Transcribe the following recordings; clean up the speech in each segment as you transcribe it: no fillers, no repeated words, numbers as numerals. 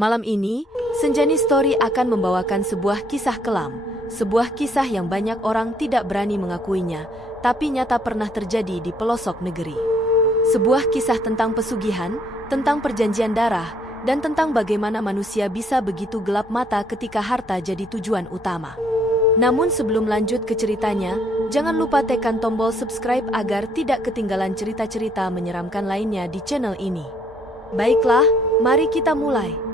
Malam ini, Senjani Story akan membawakan sebuah kisah kelam, sebuah kisah yang banyak orang tidak berani mengakuinya, tapi nyata pernah terjadi di pelosok negeri. Sebuah kisah tentang pesugihan, tentang perjanjian darah, dan tentang bagaimana manusia bisa begitu gelap mata ketika harta jadi tujuan utama. Namun sebelum lanjut ke ceritanya, jangan lupa tekan tombol subscribe agar tidak ketinggalan cerita-cerita menyeramkan lainnya di channel ini. Baiklah, mari kita mulai.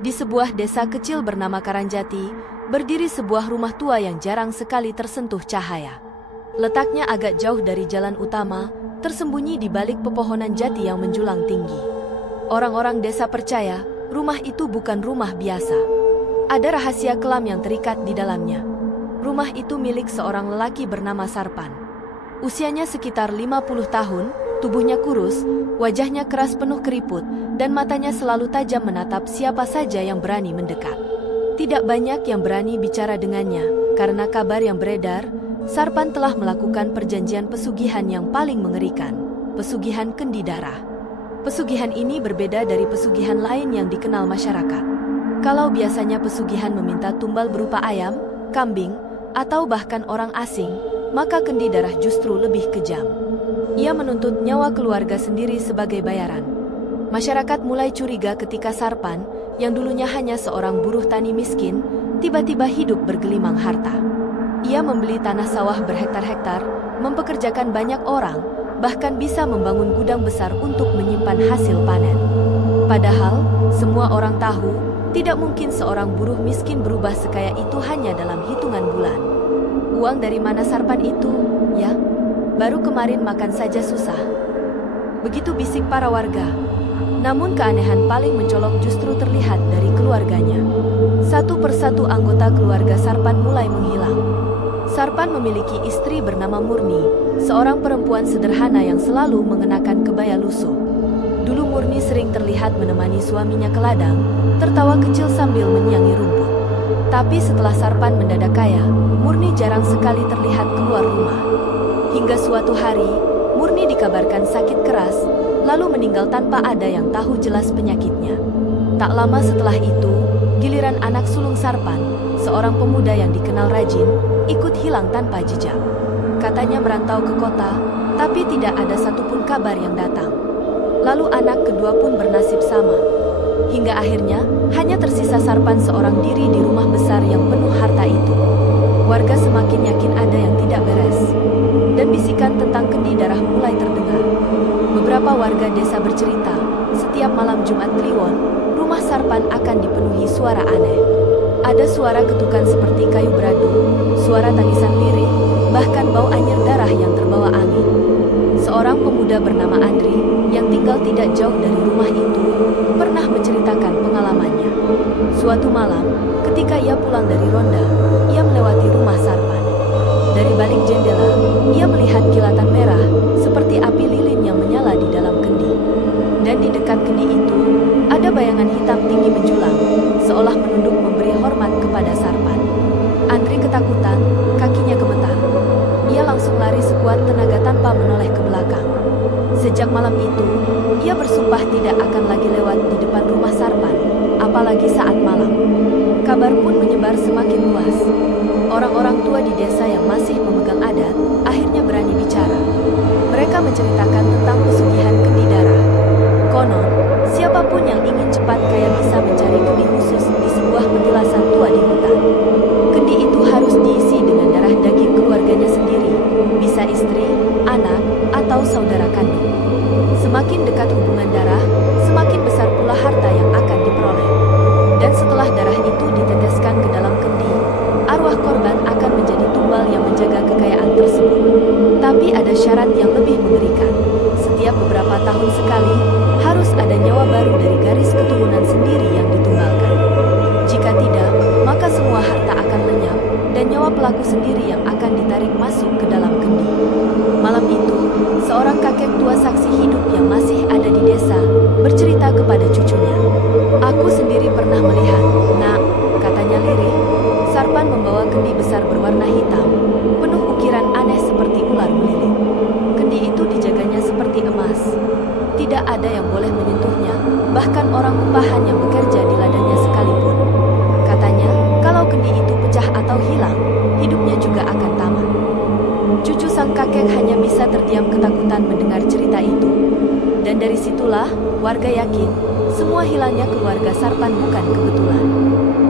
Di sebuah desa kecil bernama Karanjati, berdiri sebuah rumah tua yang jarang sekali tersentuh cahaya. Letaknya agak jauh dari jalan utama, tersembunyi di balik pepohonan jati yang menjulang tinggi. Orang-orang desa percaya, rumah itu bukan rumah biasa. Ada rahasia kelam yang terikat di dalamnya. Rumah itu milik seorang lelaki bernama Sarpan. Usianya sekitar 50 tahun, tubuhnya kurus, wajahnya keras penuh keriput, dan matanya selalu tajam menatap siapa saja yang berani mendekat. Tidak banyak yang berani bicara dengannya, karena kabar yang beredar, Sarpan telah melakukan perjanjian pesugihan yang paling mengerikan, pesugihan kendi darah. Pesugihan ini berbeda dari pesugihan lain yang dikenal masyarakat. Kalau biasanya pesugihan meminta tumbal berupa ayam, kambing, atau bahkan orang asing, maka kendi darah justru lebih kejam. Ia menuntut nyawa keluarga sendiri sebagai bayaran. Masyarakat mulai curiga ketika Sarpan, yang dulunya hanya seorang buruh tani miskin, tiba-tiba hidup bergelimang harta. Ia membeli tanah sawah berhektar-hektar, mempekerjakan banyak orang, bahkan bisa membangun gudang besar untuk menyimpan hasil panen. Padahal, semua orang tahu, tidak mungkin seorang buruh miskin berubah sekaya itu hanya dalam hitungan bulan. Uang dari mana Sarpan itu, ya? Baru kemarin makan saja susah. Begitu bisik para warga. Namun keanehan paling mencolok justru terlihat dari keluarganya. Satu persatu anggota keluarga Sarpan mulai menghilang. Sarpan memiliki istri bernama Murni, seorang perempuan sederhana yang selalu mengenakan kebaya lusuh. Dulu Murni sering terlihat menemani suaminya ke ladang, tertawa kecil sambil menyiangi rumput. Tapi setelah Sarpan mendadak kaya, Murni jarang sekali terlihat keluar rumah. Hingga suatu hari, Murni dikabarkan sakit keras, lalu meninggal tanpa ada yang tahu jelas penyakitnya. Tak lama setelah itu, giliran anak sulung Sarpan, seorang pemuda yang dikenal rajin, ikut hilang tanpa jejak. Katanya merantau ke kota, tapi tidak ada satupun kabar yang datang. Lalu anak kedua pun bernasib sama. Hingga akhirnya, hanya tersisa Sarpan seorang diri di rumah besar yang penuh harta itu. Warga semakin yakin ada yang tidak beres. Dan bisikan tentang kendi darah mulai terdengar. Beberapa warga desa bercerita, setiap malam Jumat Kliwon, rumah Sarpan akan dipenuhi suara aneh. Ada suara ketukan seperti kayu beradu, suara tangisan lirih, bahkan bau anyir darah yang terbawa angin. Seorang pemuda bernama Andri, yang tinggal tidak jauh dari rumah itu, pernah menceritakan pengalamannya. Suatu malam, ketika ia pulang dari ronda, ia melewati rumah Sarpan. Dari balik jendela, ia melihat kilatan merah, seperti api lilin yang menyala di dalam kendi. Dan di dekat kendi itu, ada bayangan hitam tinggi menjulang, seolah menunduk memberi hormat kepada Sarpan. Andri ketakutan, kakinya gemetar. Ia langsung lari sekuat tenaga tanpa menoleh ke belakang. Sejak malam itu, ia bersumpah tidak akan lagi lewat di depan rumah Sarpan, apalagi saat malam. Kabar pun menyebar semakin luas. Orang-orang tua di desa yang masih memegang adat, akhirnya berani bicara. Mereka menceritakan tentang pesugihan kendi darah. Konon, siapapun yang ingin cepat kaya bisa mencari kendi khusus di sebuah petilasan tua di hutan. Kendi itu harus diisi dengan darah daging keluarganya sendiri, bisa istri, anak, atau saudara kandung. Semakin dekat hubungan darah, semakin besar pula harta yang akan diperoleh. Dan setelah darah itu diteteskan ke dalam kendi, arwah korban akan menjadi tumbal yang menjaga kekayaan tersebut. Tapi ada syarat yang lebih mengerikan. ketakutan mendengar cerita itu. Dan dari situlah, warga yakin, semua hilangnya keluarga Sarpan bukan kebetulan.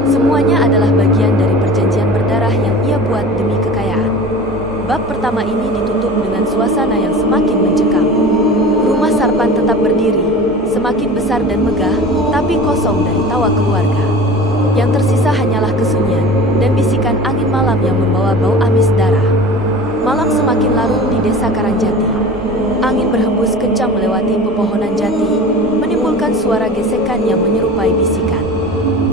Semuanya adalah bagian dari perjanjian berdarah yang ia buat demi kekayaan. Bab pertama ini ditutup dengan suasana yang semakin mencekam. Rumah Sarpan tetap berdiri, semakin besar dan megah, tapi kosong dari tawa keluarga. Yang tersisa hanyalah kesunyian dan bisikan angin malam yang membawa bau amis darah. Malam semakin larut di desa Karangjati. Angin berhembus kencang melewati pepohonan jati, menimbulkan suara gesekan yang menyerupai bisikan.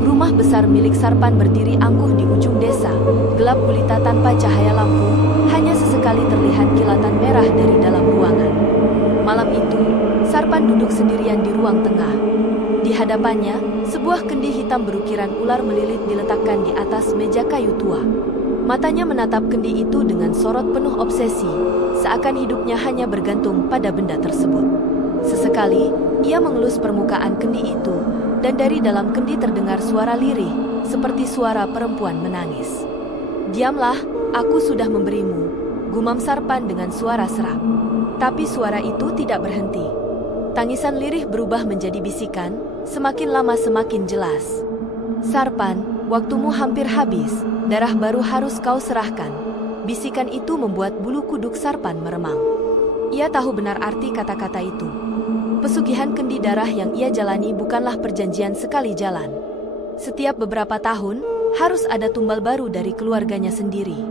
Rumah besar milik Sarpan berdiri angkuh di ujung desa, gelap gulita tanpa cahaya lampu, hanya sesekali terlihat kilatan merah dari dalam ruangan. Malam itu, Sarpan duduk sendirian di ruang tengah. Di hadapannya, sebuah kendi hitam berukiran ular melilit diletakkan di atas meja kayu tua. Matanya menatap kendi itu dengan sorot penuh obsesi, seakan hidupnya hanya bergantung pada benda tersebut. Sesekali, ia mengelus permukaan kendi itu, dan dari dalam kendi terdengar suara lirih, seperti suara perempuan menangis. "Diamlah, aku sudah memberimu," gumam Sarpan dengan suara serak. Tapi suara itu tidak berhenti. Tangisan lirih berubah menjadi bisikan, semakin lama semakin jelas. "Sarpan, waktumu hampir habis, darah baru harus kau serahkan." Bisikan itu membuat bulu kuduk Sarpan meremang. Ia tahu benar arti kata-kata itu. Pesugihan kendi darah yang ia jalani bukanlah perjanjian sekali jalan. Setiap beberapa tahun, harus ada tumbal baru dari keluarganya sendiri.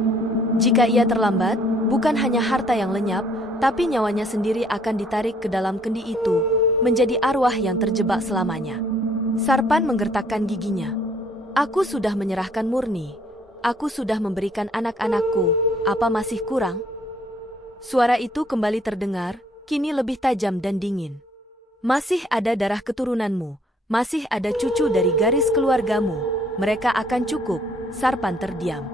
Jika ia terlambat, bukan hanya harta yang lenyap, tapi nyawanya sendiri akan ditarik ke dalam kendi itu, menjadi arwah yang terjebak selamanya. Sarpan menggertakkan giginya. "Aku sudah menyerahkan murni. Aku sudah memberikan anak-anakku, apa masih kurang?" Suara itu kembali terdengar, kini lebih tajam dan dingin. "Masih ada darah keturunanmu, masih ada cucu dari garis keluargamu, mereka akan cukup." Sarpan terdiam.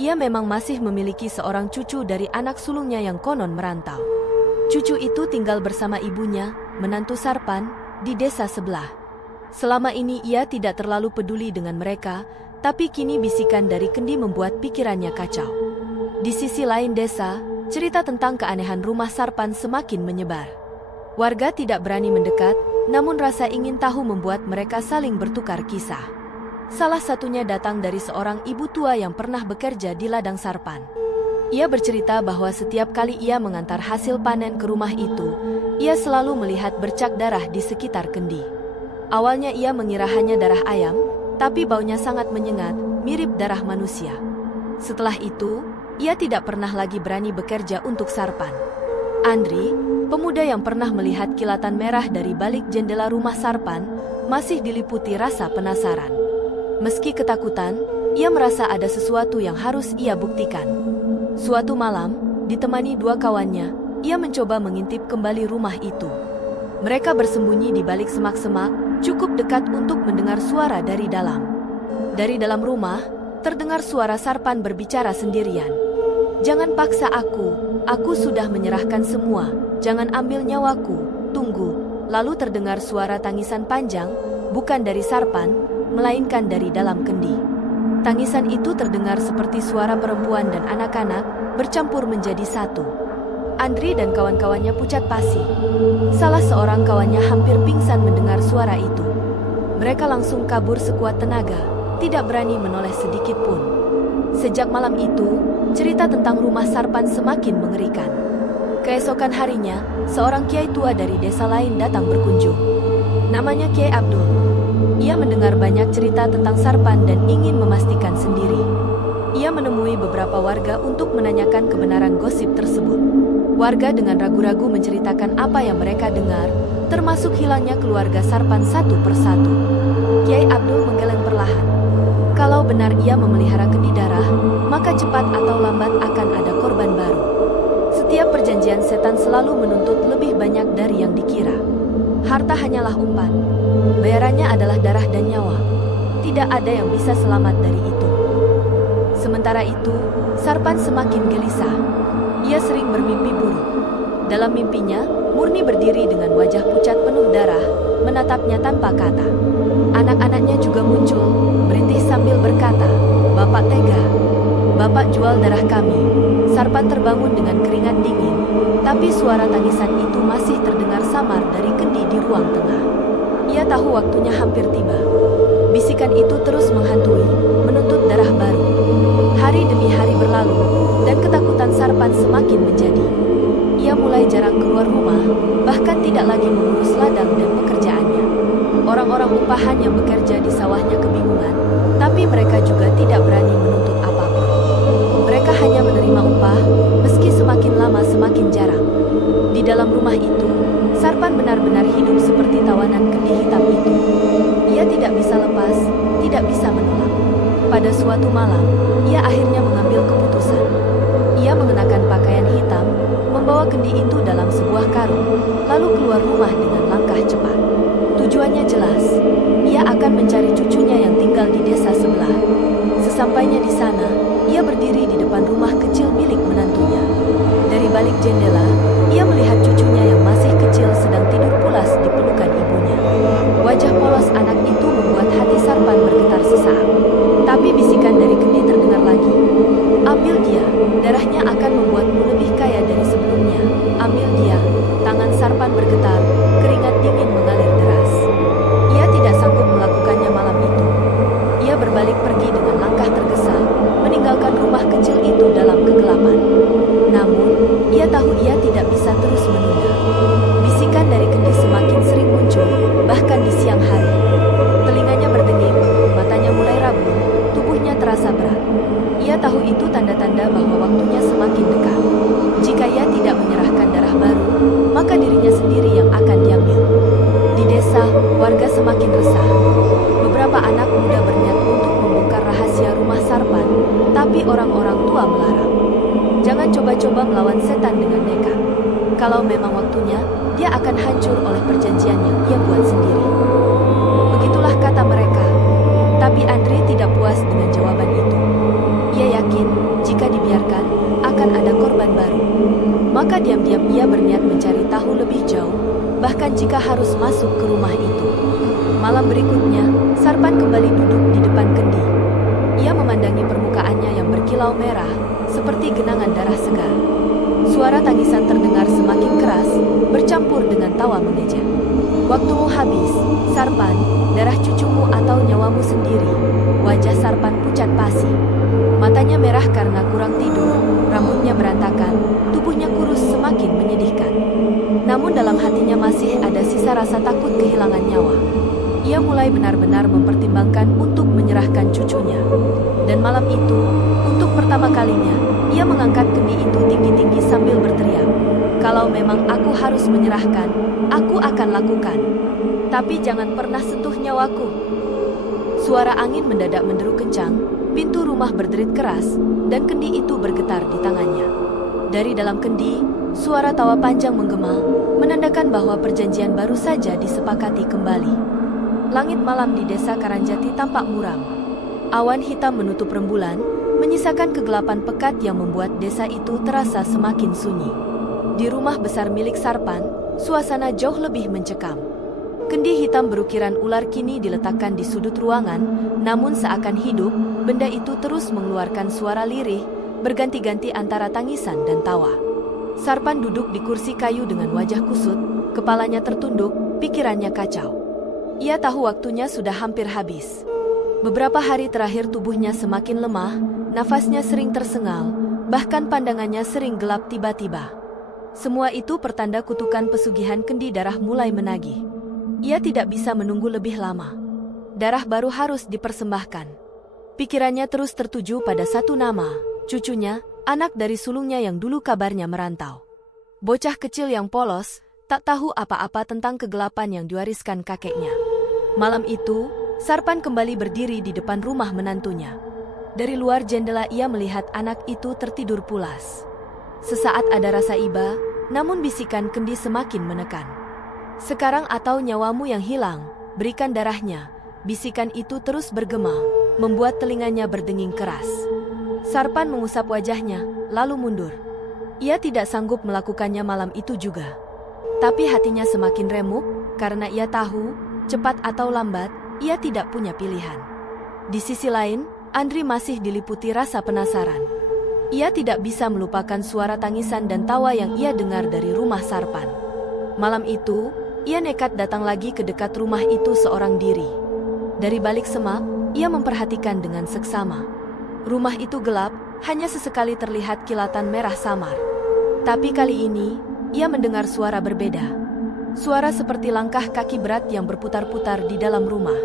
Ia memang masih memiliki seorang cucu dari anak sulungnya yang konon merantau. Cucu itu tinggal bersama ibunya, menantu Sarpan, di desa sebelah. Selama ini ia tidak terlalu peduli dengan mereka, tapi kini bisikan dari kendi membuat pikirannya kacau. Di sisi lain desa, cerita tentang keanehan rumah Sarpan semakin menyebar. Warga tidak berani mendekat, namun rasa ingin tahu membuat mereka saling bertukar kisah. Salah satunya datang dari seorang ibu tua yang pernah bekerja di ladang Sarpan. Ia bercerita bahwa setiap kali ia mengantar hasil panen ke rumah itu, ia selalu melihat bercak darah di sekitar kendi. Awalnya ia mengira hanya darah ayam, tapi baunya sangat menyengat, mirip darah manusia. Setelah itu, ia tidak pernah lagi berani bekerja untuk Sarpan. Andri, pemuda yang pernah melihat kilatan merah dari balik jendela rumah Sarpan, masih diliputi rasa penasaran. Meski ketakutan, ia merasa ada sesuatu yang harus ia buktikan. Suatu malam, ditemani dua kawannya, ia mencoba mengintip kembali rumah itu. Mereka bersembunyi di balik semak-semak, cukup dekat untuk mendengar suara dari dalam. Dari dalam rumah, terdengar suara Sarpan berbicara sendirian. "Jangan paksa aku sudah menyerahkan semua, jangan ambil nyawaku, tunggu." Lalu terdengar suara tangisan panjang, bukan dari Sarpan, melainkan dari dalam kendi. Tangisan itu terdengar seperti suara perempuan dan anak-anak, bercampur menjadi satu. Andri dan kawan-kawannya pucat pasi. Salah seorang kawannya hampir pingsan mendengar suara itu. Mereka langsung kabur sekuat tenaga, tidak berani menoleh sedikit pun. Sejak malam itu, cerita tentang rumah Sarpan semakin mengerikan. Keesokan harinya, seorang kiai tua dari desa lain datang berkunjung. Namanya Kiai Abdul. Ia mendengar banyak cerita tentang Sarpan dan ingin memastikan sendiri. Ia menemui beberapa warga untuk menanyakan kebenaran gosip tersebut. Warga dengan ragu-ragu menceritakan apa yang mereka dengar, termasuk hilangnya keluarga Sarpan satu persatu. Kiai Abdul menggeleng perlahan. Kalau benar ia memelihara kendi darah, maka cepat atau lambat akan ada korban baru. Setiap perjanjian setan selalu menuntut lebih banyak dari yang dikira. Harta hanyalah umpan. Bayarannya adalah darah dan nyawa. Tidak ada yang bisa selamat dari itu. Sementara itu, Sarpan semakin gelisah. Ia sering bermimpi buruk. Dalam mimpinya, Murni berdiri dengan wajah pucat penuh darah, menatapnya tanpa kata. Anak-anaknya juga muncul, merintih sambil berkata, "Bapak tega. Bapak jual darah kami." Sarpan terbangun dengan keringat dingin, tapi suara tangisan itu masih terdengar samar dari kendi di ruang tengah. Ia tahu waktunya hampir tiba. Bisikan itu terus menghantui, menuntut darah baru. Hari demi hari berlalu, dan ketakutan Sarpan semakin menjadi. Ia mulai jarang keluar rumah, bahkan tidak lagi mengurus ladang dan pekerjaannya. Orang-orang upahan yang bekerja di sawahnya kebingungan, tapi mereka juga tidak berani menuntut apapun. Mereka hanya menerima upah, meski semakin lama semakin jarang. Di dalam rumah itu, Sarpan benar-benar hidup seperti tawanan kendi hitam itu. Ia tidak bisa lepas, tidak bisa menolak. Pada suatu malam, ia akhirnya mengambil keputusan. Ia mengenakan pakaian hitam, membawa kendi itu dalam sebuah karung, lalu keluar rumah dengan langkah cepat. Tujuannya jelas, ia akan mencari cucunya yang tinggal di desa sebelah. Sesampainya di sana, ia berdiri di depan rumah kecil milik menantunya. Dari balik jendela, ia melihat cucunya yang masih kecil sedang tidur pulas di pelukan ibunya. Wajah polos anak itu membuat hati Sarpan bergetar sesaat. Tapi bisikan dari kendi terdengar lagi. Ambil dia, darahnya akan membuatmu lebih kaya dari sebelumnya. Ambil dia. Tangan Sarpan bergetar, keringat dingin mengalir deras. Ia tidak sanggup melakukannya malam itu. Ia berbalik pergi dengan langkah tergesa, meninggalkan rumah kecil itu dalam kegelapan. Namun, ia tahu ia tidak bisa terus menunda. Bisikan dari kendi semakin sering muncul, bahkan di siang hari. Telinganya berdenging, matanya mulai rabun, tubuhnya terasa berat. Ia tahu itu tanda-tanda bahwa waktunya semakin dekat. Jika ia tidak menyerahkan darah baru, maka dirinya sendiri yang akan diambil. Di desa, warga semakin resah. Beberapa anak muda berniat untuk membongkar rahasia rumah Sarpan, tapi orang-orang tua melarang. Jangan coba-coba melawan setan dengan nekat. Kalau memang waktunya, dia akan hancur oleh perjanjian yang ia buat sendiri. Begitulah kata mereka. Tapi Andri tidak puas dengan jawaban itu. Ia yakin, jika dibiarkan, akan ada korban baru. Maka diam-diam ia berniat mencari tahu lebih jauh, bahkan jika harus masuk ke rumah itu. Malam berikutnya, Sarpan kembali duduk di depan kendi. Ia memandangi permukaannya yang berkilau merah, seperti genangan darah segar. Suara tangisan terdengar semakin keras, bercampur dengan tawa mengejek. Waktumu habis, Sarpan, darah cucumu atau nyawamu sendiri. Wajah Sarpan pucat pasi. Matanya merah karena kurang tidur, rambutnya berantakan, tubuhnya kurus semakin menyedihkan. Namun dalam hatinya masih ada sisa rasa takut kehilangan nyawa. Ia mulai benar-benar mempertimbangkan untuk menyerahkan cucunya. Dan malam itu, untuk pertama kalinya, ia mengangkat kendi itu tinggi-tinggi sambil berteriak. Kalau memang aku harus menyerahkan, aku akan lakukan. Tapi jangan pernah sentuh nyawaku. Suara angin mendadak menderu kencang, pintu rumah berderit keras, dan kendi itu bergetar di tangannya. Dari dalam kendi, suara tawa panjang menggema, menandakan bahwa perjanjian baru saja disepakati kembali. Langit malam di desa Karanjati tampak muram. Awan hitam menutup rembulan, menyisakan kegelapan pekat yang membuat desa itu terasa semakin sunyi. Di rumah besar milik Sarpan, suasana jauh lebih mencekam. Kendi hitam berukiran ular kini diletakkan di sudut ruangan, namun seakan hidup, benda itu terus mengeluarkan suara lirih, berganti-ganti antara tangisan dan tawa. Sarpan duduk di kursi kayu dengan wajah kusut, kepalanya tertunduk, pikirannya kacau. Ia tahu waktunya sudah hampir habis. Beberapa hari terakhir tubuhnya semakin lemah, nafasnya sering tersengal, bahkan pandangannya sering gelap tiba-tiba. Semua itu pertanda kutukan pesugihan kendi darah mulai menagih. Ia tidak bisa menunggu lebih lama. Darah baru harus dipersembahkan. Pikirannya terus tertuju pada satu nama, cucunya, anak dari sulungnya yang dulu kabarnya merantau. Bocah kecil yang polos, tak tahu apa-apa tentang kegelapan yang diwariskan kakeknya. Malam itu, Sarpan kembali berdiri di depan rumah menantunya. Dari luar jendela ia melihat anak itu tertidur pulas. Sesaat ada rasa iba, namun bisikan kendi semakin menekan. Sekarang atau nyawamu yang hilang, berikan darahnya. Bisikan itu terus bergema, membuat telinganya berdenging keras. Sarpan mengusap wajahnya, lalu mundur. Ia tidak sanggup melakukannya malam itu juga. Tapi hatinya semakin remuk, karena ia tahu, cepat atau lambat, ia tidak punya pilihan. Di sisi lain, Andri masih diliputi rasa penasaran. Ia tidak bisa melupakan suara tangisan dan tawa yang ia dengar dari rumah Sarpan. Malam itu, ia nekat datang lagi ke dekat rumah itu seorang diri. Dari balik semak, ia memperhatikan dengan seksama. Rumah itu gelap, hanya sesekali terlihat kilatan merah samar. Tapi kali ini, ia mendengar suara berbeda. Suara seperti langkah kaki berat yang berputar-putar di dalam rumah.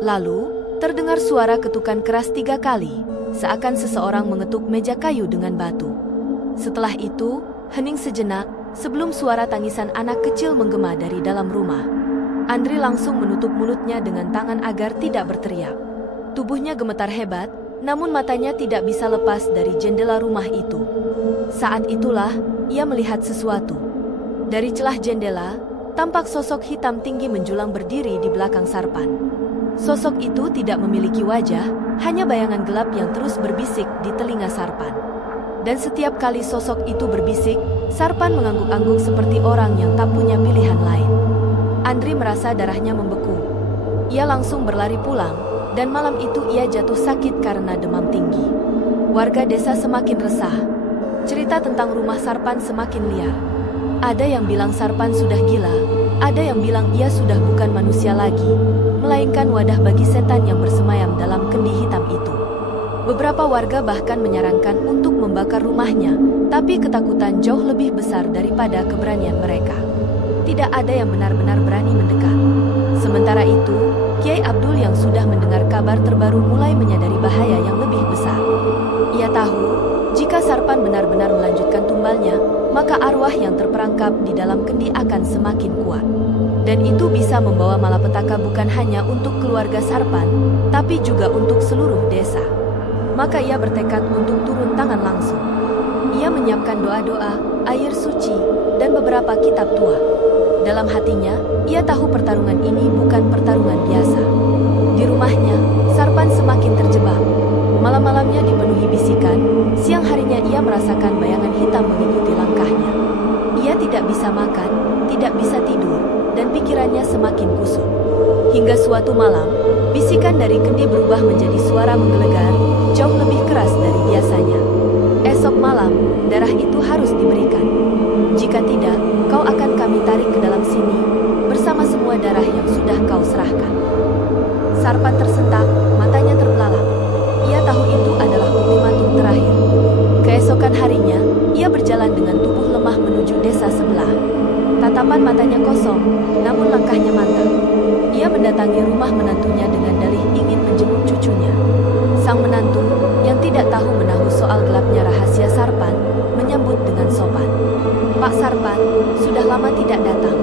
Lalu, terdengar suara ketukan keras 3 kali, seakan seseorang mengetuk meja kayu dengan batu. Setelah itu, hening sejenak, sebelum suara tangisan anak kecil menggema dari dalam rumah. Andri langsung menutup mulutnya dengan tangan agar tidak berteriak. Tubuhnya gemetar hebat, namun matanya tidak bisa lepas dari jendela rumah itu. Saat itulah, ia melihat sesuatu. Dari celah jendela, tampak sosok hitam tinggi menjulang berdiri di belakang Sarpan. Sosok itu tidak memiliki wajah, hanya bayangan gelap yang terus berbisik di telinga Sarpan. Dan setiap kali sosok itu berbisik, Sarpan mengangguk-angguk seperti orang yang tak punya pilihan lain. Andri merasa darahnya membeku. Ia langsung berlari pulang, dan malam itu ia jatuh sakit karena demam tinggi. Warga desa semakin resah. Cerita tentang rumah Sarpan semakin liar. Ada yang bilang Sarpan sudah gila, ada yang bilang ia sudah bukan manusia lagi, melainkan wadah bagi setan yang bersemayam dalam kendi hitam itu. Beberapa warga bahkan menyarankan untuk membakar rumahnya, tapi ketakutan jauh lebih besar daripada keberanian mereka. Tidak ada yang benar-benar berani mendekat. Sementara itu, Kiai Abdul yang sudah mendengar kabar terbaru mulai menyadari bahaya yang lebih besar. Ia tahu, jika Sarpan benar-benar melanjutkan tumbalnya, maka arwah yang terperangkap di dalam kendi akan semakin kuat. Dan itu bisa membawa malapetaka bukan hanya untuk keluarga Sarpan, tapi juga untuk seluruh desa. Maka ia bertekad untuk turun tangan langsung. Ia menyiapkan doa-doa, air suci, dan beberapa kitab tua. Dalam hatinya, ia tahu pertarungan ini bukan pertarungan biasa. Di rumahnya, Sarpan semakin terjebak. Malam-malamnya dipenuhi bisikan, siang harinya ia merasakan bayangan hitam mengikuti langkahnya. Ia tidak bisa makan, tidak bisa tidur, dan pikirannya semakin kusut. Hingga suatu malam, bisikan dari kendi berubah menjadi suara menggelegar, jauh lebih keras dari biasanya. Esok malam, darah itu harus diberikan. Jika tidak, kau akan kami tarik ke dalam sini, bersama semua darah yang sudah kau serahkan. Sarpan tersentak, matanya terbelalak. Ia tahu itu adalah ultimatum terakhir. Keesokan harinya, ia berjalan dengan tubuh lemah menuju desa sebelah. Tatapan matanya kosong, namun langkahnya mantap. Ia mendatangi rumah menantunya dengan dalih ingin menjenguk cucunya. Sang menantu, yang tidak tahu menahu soal gelapnya rahasia Sarpan, menyambut dengan sopan. Pak Sarpan, sudah lama tidak datang.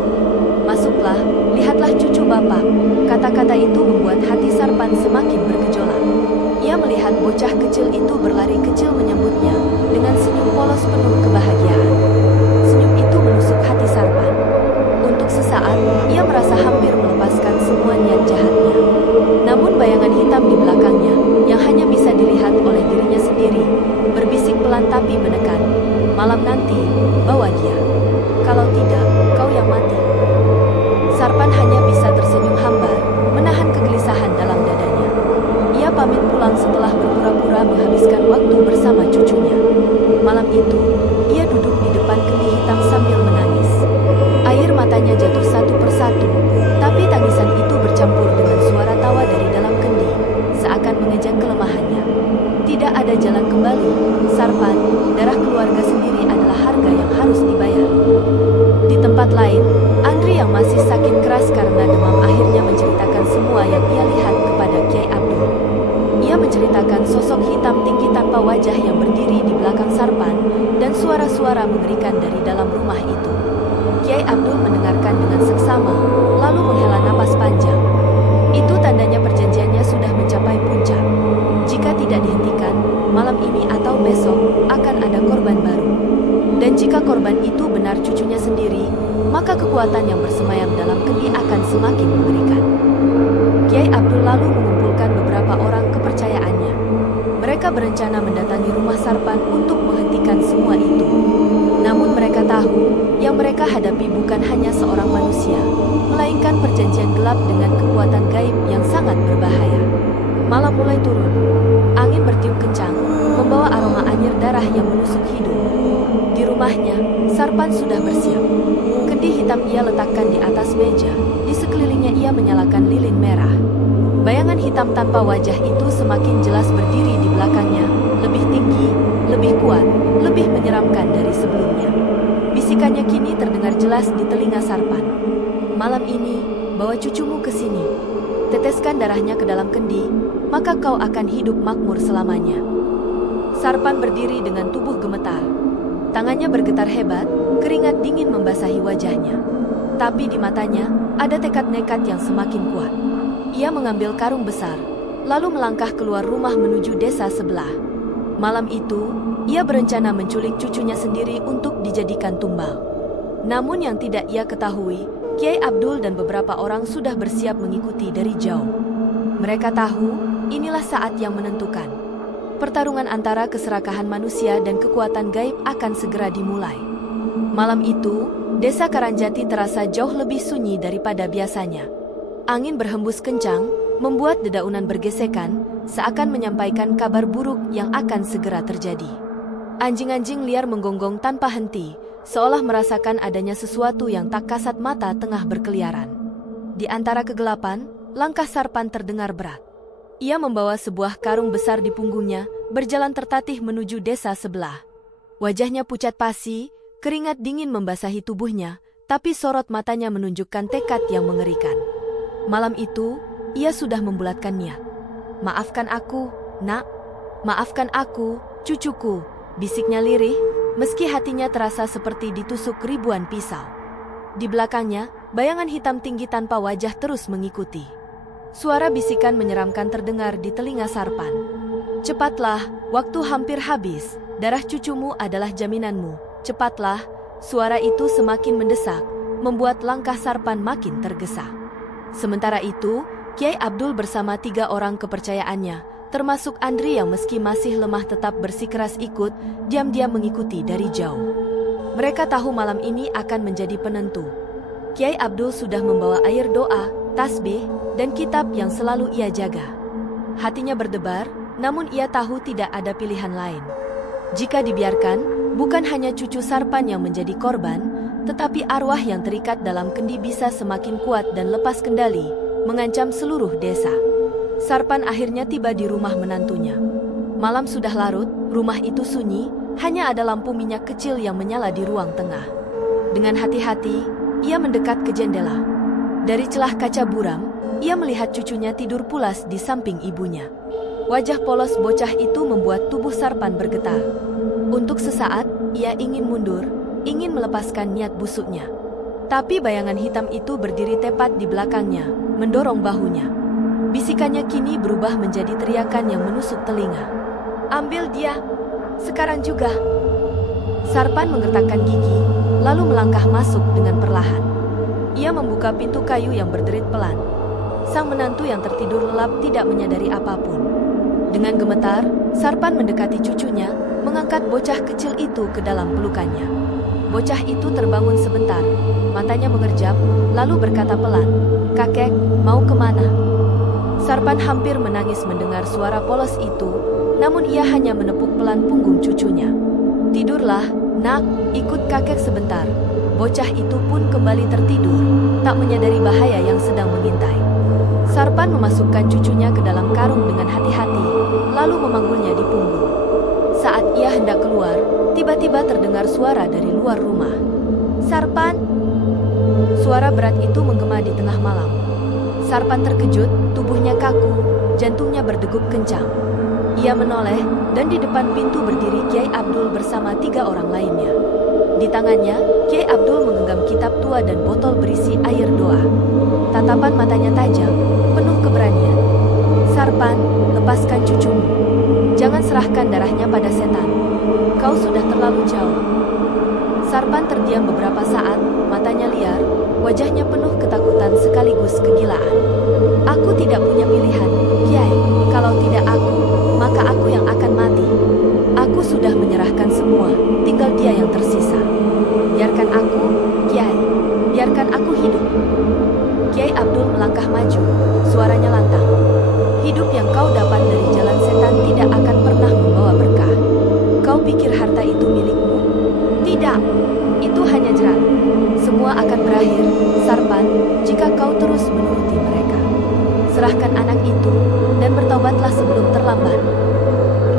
Masuklah, lihatlah cucu bapak. Kata-kata itu membuat hati Sarpan semakin bergejolak. Ia melihat bocah kecil itu berlari kecil menyambutnya, dengan senyum polos penuh kebahagiaan. Senyum itu menusuk hati Sarpan. Untuk sesaat, ia merasa hampir melepaskan semua niat jahatnya. Namun bayangan hitam di belakangnya, yang hanya bisa dilihat oleh dirinya sendiri, berbisik pelan tapi menekan. Malam nanti, bawa dia. Kalau tidak, kau yang mati. Sarpan hanya bisa tersenyum hambar, menahan kegelisahan dalam dadanya. Ia pamit pulang setelah berpura-pura menghabiskan waktu bersama cucunya. Malam itu, ia duduk di depan kendi hitam sambil menangis. Air matanya jatuh satu persatu, tapi tangisan itu bercampur dengan suara tawa dari dalam kendi, seakan mengejek kelemahannya. Tidak ada jalan kembali, Sarpan, darah keluarga sendiri adalah harga yang harus dibayar. Di tempat lain, Andri yang masih sakit keras karena demam akhirnya menceritakan semua yang ia lihat kepada Kiai Abdul. Ia menceritakan sosok hitam tinggi tanpa wajah yang berdiri di belakang Sarpan, dan suara-suara mengerikan dari dalam rumah itu. Kiai Abdul mendengarkan dengan seksama, lalu menghela napas panjang. Itu tandanya perjanjiannya sudah mencapai puncak. Jika tidak dihentikan, malam ini atau besok, akan ada korban baru. Dan jika korban itu benar cucunya sendiri, maka kekuatan yang bersemayam dalam kendi akan semakin mengerikan. Kiai Abdul lalu mengumpulkan beberapa orang kepercayaannya. Mereka berencana mendatangi rumah Sarpan untuk menghentikan semua itu. Namun mereka tahu, yang mereka hadapi bukan hanya seorang manusia, melainkan perjanjian gelap dengan kekuatan gaib yang sangat berbahaya. Malam mulai turun. Angin bertiup kencang, membawa aroma anyir darah kisah yang menusuk hidung. Di rumahnya, Sarpan sudah bersiap. Kendi hitam ia letakkan di atas meja, di sekelilingnya ia menyalakan lilin merah. Bayangan hitam tanpa wajah itu semakin jelas berdiri di belakangnya, lebih tinggi, lebih kuat, lebih menyeramkan dari sebelumnya. Bisikannya kini terdengar jelas di telinga Sarpan. Malam ini, bawa cucumu ke sini. Teteskan darahnya ke dalam kendi, maka kau akan hidup makmur selamanya. Sarpan berdiri dengan tubuh gemetar. Tangannya bergetar hebat, keringat dingin membasahi wajahnya. Tapi di matanya, ada tekad nekat yang semakin kuat. Ia mengambil karung besar, lalu melangkah keluar rumah menuju desa sebelah. Malam itu, ia berencana menculik cucunya sendiri untuk dijadikan tumbal. Namun yang tidak ia ketahui, Kiai Abdul dan beberapa orang sudah bersiap mengikuti dari jauh. Mereka tahu, inilah saat yang menentukan. Pertarungan antara keserakahan manusia dan kekuatan gaib akan segera dimulai. Malam itu, desa Karanjati terasa jauh lebih sunyi daripada biasanya. Angin berhembus kencang, membuat dedaunan bergesekan, seakan menyampaikan kabar buruk yang akan segera terjadi. Anjing-anjing liar menggonggong tanpa henti, seolah merasakan adanya sesuatu yang tak kasat mata tengah berkeliaran. Di antara kegelapan, langkah Sarpan terdengar berat. Ia membawa sebuah karung besar di punggungnya, berjalan tertatih menuju desa sebelah. Wajahnya pucat pasi, keringat dingin membasahi tubuhnya, tapi sorot matanya menunjukkan tekad yang mengerikan. Malam itu, ia sudah membulatkan niat. "Maafkan aku, Nak. Maafkan aku, cucuku," bisiknya lirih, meski hatinya terasa seperti ditusuk ribuan pisau. Di belakangnya, bayangan hitam tinggi tanpa wajah terus mengikuti. Suara bisikan menyeramkan terdengar di telinga Sarpan. "Cepatlah, waktu hampir habis. Darah cucumu adalah jaminanmu. Cepatlah." Suara itu semakin mendesak, membuat langkah Sarpan makin tergesa. Sementara itu, Kiai Abdul bersama 3 orang kepercayaannya, termasuk Andri yang meski masih lemah tetap bersikeras ikut, diam-diam mengikuti dari jauh. Mereka tahu malam ini akan menjadi penentu. Kiai Abdul sudah membawa air doa, tasbih, dan kitab yang selalu ia jaga. Hatinya berdebar, namun ia tahu tidak ada pilihan lain. Jika dibiarkan, bukan hanya cucu Sarpan yang menjadi korban, tetapi arwah yang terikat dalam kendi bisa semakin kuat dan lepas kendali, mengancam seluruh desa. Sarpan akhirnya tiba di rumah menantunya. Malam sudah larut, rumah itu sunyi, hanya ada lampu minyak kecil yang menyala di ruang tengah. Dengan hati-hati, ia mendekat ke jendela. Dari celah kaca buram, ia melihat cucunya tidur pulas di samping ibunya. Wajah polos bocah itu membuat tubuh Sarpan bergetar. Untuk sesaat, ia ingin mundur, ingin melepaskan niat busuknya. Tapi bayangan hitam itu berdiri tepat di belakangnya, mendorong bahunya. Bisikannya kini berubah menjadi teriakan yang menusuk telinga. "Ambil dia, sekarang juga." Sarpan menggertakkan gigi, lalu melangkah masuk dengan perlahan. Ia membuka pintu kayu yang berderit pelan. Sang menantu yang tertidur lelap tidak menyadari apapun. Dengan gemetar, Sarpan mendekati cucunya, mengangkat bocah kecil itu ke dalam pelukannya. Bocah itu terbangun sebentar, matanya mengerjap, lalu berkata pelan, "Kakek, mau kemana?" Sarpan hampir menangis mendengar suara polos itu, namun ia hanya menepuk pelan punggung cucunya. "Tidurlah, Nak, ikut kakek sebentar." Bocah itu pun kembali tertidur, tak menyadari bahaya yang sedang mengintai. Sarpan memasukkan cucunya ke dalam karung dengan hati-hati, lalu memanggulnya di punggung. Saat ia hendak keluar, tiba-tiba terdengar suara dari luar rumah. "Sarpan!" Suara berat itu menggema di tengah malam. Sarpan terkejut, tubuhnya kaku, jantungnya berdegup kencang. Ia menoleh, dan di depan pintu berdiri Kiai Abdul bersama 3 orang lainnya. Di tangannya, Kiai Abdul menggenggam kitab tua dan botol berisi air doa. Tatapan matanya tajam, penuh keberanian. "Sarpan, lepaskan cucumu. Jangan serahkan darahnya pada setan. Kau sudah terlalu jauh." Sarpan terdiam beberapa saat, matanya liar, wajahnya penuh ketakutan sekaligus kegilaan. "Aku tidak punya pilihan, Kiai. Kalau tidak aku, maka aku yang akan mati. Aku sudah menyerahkan semua, tinggal dia yang tersisa. Biarkan aku, Kiai. Biarkan aku hidup." Kiai Abdul melangkah maju, suaranya lantang. "Hidup yang kau dapat dari jalan setan tidak akan pernah membawa berkah. Kau pikir akan berakhir, Sarpan, jika kau terus menuruti mereka. Serahkan anak itu, dan bertaubatlah sebelum terlambat.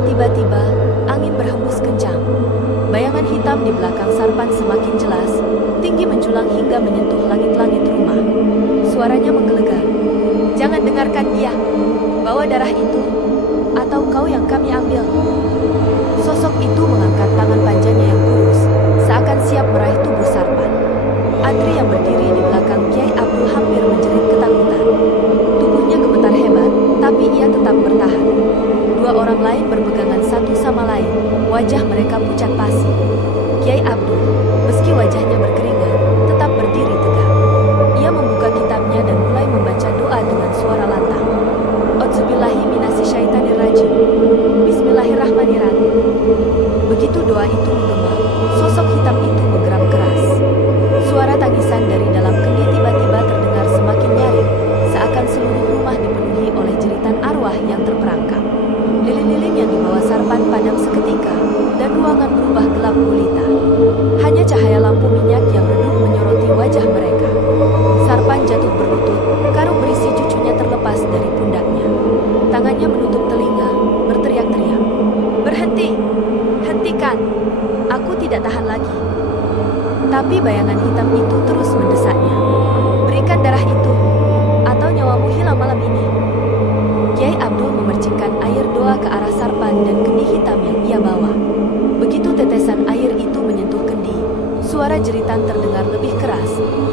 Tiba-tiba, angin berhembus kencang. Bayangan hitam di belakang Sarpan semakin jelas, tinggi menjulang hingga menyentuh langit-langit rumah. Suaranya menggelegar. Jangan dengarkan dia. Bawa darah itu, atau kau yang kami ambil. Sosok itu mengangkat tangan panjangnya yang kurus, seakan siap meraih tubuh Sarpan. Adri yang berdiri di belakang Kiai Abdul hampir menjerit ketakutan. Tubuhnya gemetar hebat, tapi ia tetap bertahan. Dua orang lain berpegangan satu sama lain, wajah mereka pucat pasi. Kiai Abdul, meski wajahnya berkeringat, tetap berdiri tegak. Ia membuka kitabnya dan mulai membaca doa dengan suara lantang. A'udzubillahi minasyaitonirrajim. Bismillahirrahmanirrahim. Begitu doa itu menggema, sosok hitam itu bergerak keras. Suara tangisan dari dalam kendi tiba-tiba terdengar semakin nyaring, seakan seluruh rumah dipenuhi oleh jeritan arwah yang terperangkap. Lilin-lilin yang dibawa Sarpan padam seketika, dan ruangan berubah gelap gulita. Hanya cahaya lampu minyak yang redup menyoroti wajah mereka. Sarpan jatuh berlutut, karung berisi cucunya terlepas dari pundaknya. Tangannya menutup telinga, berteriak-teriak. Berhenti! Hentikan! Aku tidak tahan lagi. Tapi bayangan hitam itu terus mendesaknya. Berikan darah itu, atau nyawamu hilang malam ini. Kiai Abdul memercikkan air doa ke arah Sarpan dan kendi hitam yang ia bawa. Begitu tetesan air itu menyentuh kendi, suara jeritan terdengar lebih keras,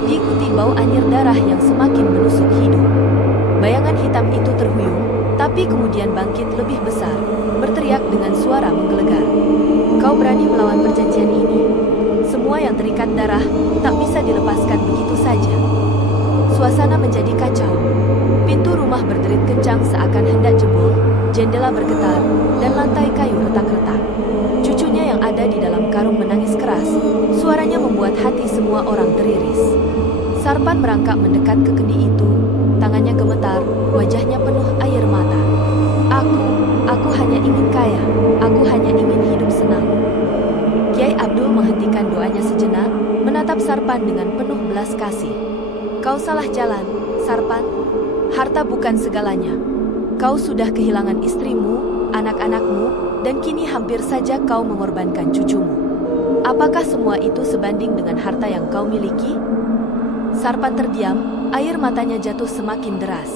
diikuti bau anyir darah yang semakin menusuk hidung. Bayangan hitam itu terhuyung, tapi kemudian bangkit lebih besar, berteriak dengan suara menggelegar. Kau berani melawan perjanjian ini? Semua yang terikat darah tak bisa dilepaskan begitu saja. Suasana menjadi kacau. Pintu rumah berderit kencang seakan hendak jebol, jendela bergetar, dan lantai kayu retak-retak. Cucunya yang ada di dalam karung menangis keras, suaranya membuat hati semua orang teriris. Sarpan merangkak mendekat ke kendi itu, tangannya gemetar, wajahnya penuh air mata. Aku hanya ingin kaya, aku hanya ingin hidup senang. Kiai Abdul menghentikan doanya sejenak, menatap Sarpan dengan penuh belas kasih. Kau salah jalan, Sarpan. Harta bukan segalanya. Kau sudah kehilangan istrimu, anak-anakmu, dan kini hampir saja kau mengorbankan cucumu. Apakah semua itu sebanding dengan harta yang kau miliki? Sarpan terdiam, air matanya jatuh semakin deras.